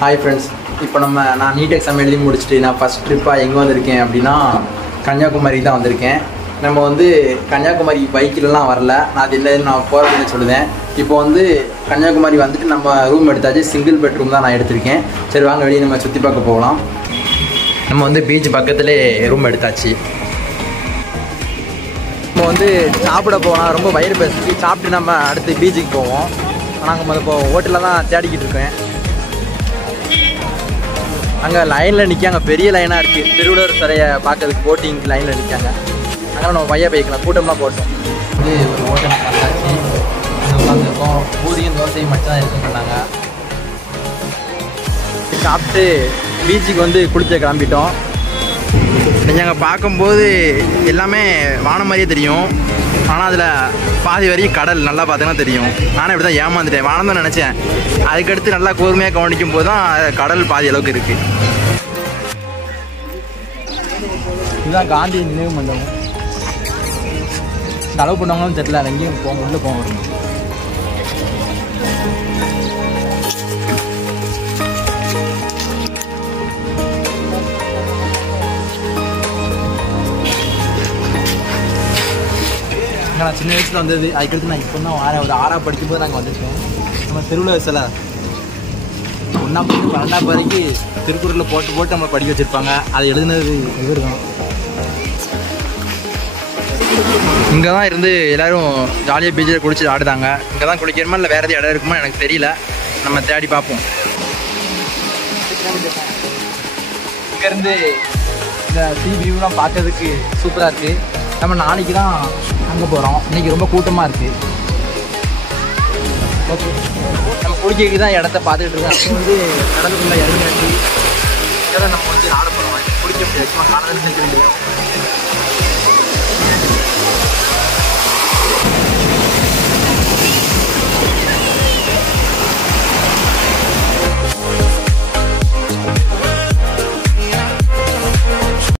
Hi friends, இப்போ நான் NEET exam எழுதி முடிச்சுட்டு நான் ஃபஸ்ட் ட்ரிப்பாக எங்கே வந்திருக்கேன் அப்படின்னா கன்னியாகுமரி தான் வந்திருக்கேன். நம்ம கன்னியாகுமரி பைக்கிலலாம் வரல, நான் அது என்ன நான் போகிறதுன்னு சொல்லுவேன். இப்போ கன்னியாகுமரி வந்துட்டு நம்ம ரூம் எடுத்தாச்சு. சிங்கிள் பெட்ரூம் தான் நான் எடுத்திருக்கேன். சரி வாங்க வெளியே நம்ம சுற்றி பார்க்க போகலாம். நம்ம பீச் பக்கத்துலேயே ரூம் எடுத்தாச்சு. நம்ம சாப்பிட போகலாம். ரொம்ப வயிறு பசிக்கு சாப்பிட்டு நம்ம அடுத்து பீச்சுக்கு போவோம். நாங்கள் இப்போ ஹோட்டலில் தான் தேடிக்கிட்டு இருக்கேன். அங்கே லைனில் நிற்காங்க, பெரிய லைனாக இருக்குது. திருவள்ளுவர் சிலையை பார்க்கறதுக்கு போட்டிங் லைனில் நிற்காங்க. அங்கே நம்ம பையா போய்க்கலாம், கூட்டம்லாம் போட்டோம். ஒரு ஹோட்டல் பார்த்தாச்சு, உட்காந்துருக்கோம். பூரியும் தோசையும் மட்டும் தான் இருக்குன்னு சொன்னாங்க. சாப்பிட்டு பீச்சுக்கு குளிச்ச கிளம்பிட்டோம். நீங்கள் அங்கே பார்க்கும்போது எல்லாமே வானம் மாதிரியே தெரியும், ஆனால் அதில் பாதி வரையும் கடல் நல்லா பார்த்தீங்கன்னா தெரியும். நானும் இப்படி தான் ஏமாந்துட்டேன், வானம் தான் நினச்சேன். அதுக்கடுத்து நல்லா கூர்மையாக கவனிக்கும் போது தான் கடல் பாதி அளவுக்கு இருக்குது. இதுதான் காந்தி நினைவு மண்டபம். இந்த அளவு பண்ணவங்களும் தெரியல, எங்கேயும் போங்க, உள்ளே போங்க. நான் சின்ன வயசில் வந்தது, அதுக்கடுத்து நான் இப்போ தான் ஒரு 6ஆவது படிக்கும்போது நாங்கள் வந்துருக்கோம். நம்ம திருவள்ளுவர் சிலை 1ஆம் 12ஆம் வரைக்கும் திருக்குறளில் போட்டு நம்ம படிக்க வச்சுருப்பாங்க. அதை எழுதுனது இவர் தான். இங்கே தான் இருந்து எல்லோரும் ஜாலியாக பீச்சில் குளிச்சு ஆடுதாங்க. இங்கே தான் குளிக்கிறோமா இல்லை வேறு எதுவும் இடம் இருக்குமா எனக்கு தெரியல. நம்ம தேடி பார்ப்போம். இங்கேருந்து இந்த சீ வியூலாம் பார்க்கறதுக்கு சூப்பராக இருக்குது. நம்ம நாளைக்கு தான் அங்கே போகிறோம். இன்றைக்கி ரொம்ப கூட்டமாக இருக்குது. ஓகே, நம்ம குளிக்கிறதுக்கு தான் இடத்த பார்த்துக்கிட்டு இருக்கோம். கடலுக்குள்ளே இறங்கியாச்சு. இதெல்லாம் நம்ம ஆட போகிறோம். குளிக்க முடியாது, சும்மா காலையில் செஞ்சு முடியும்.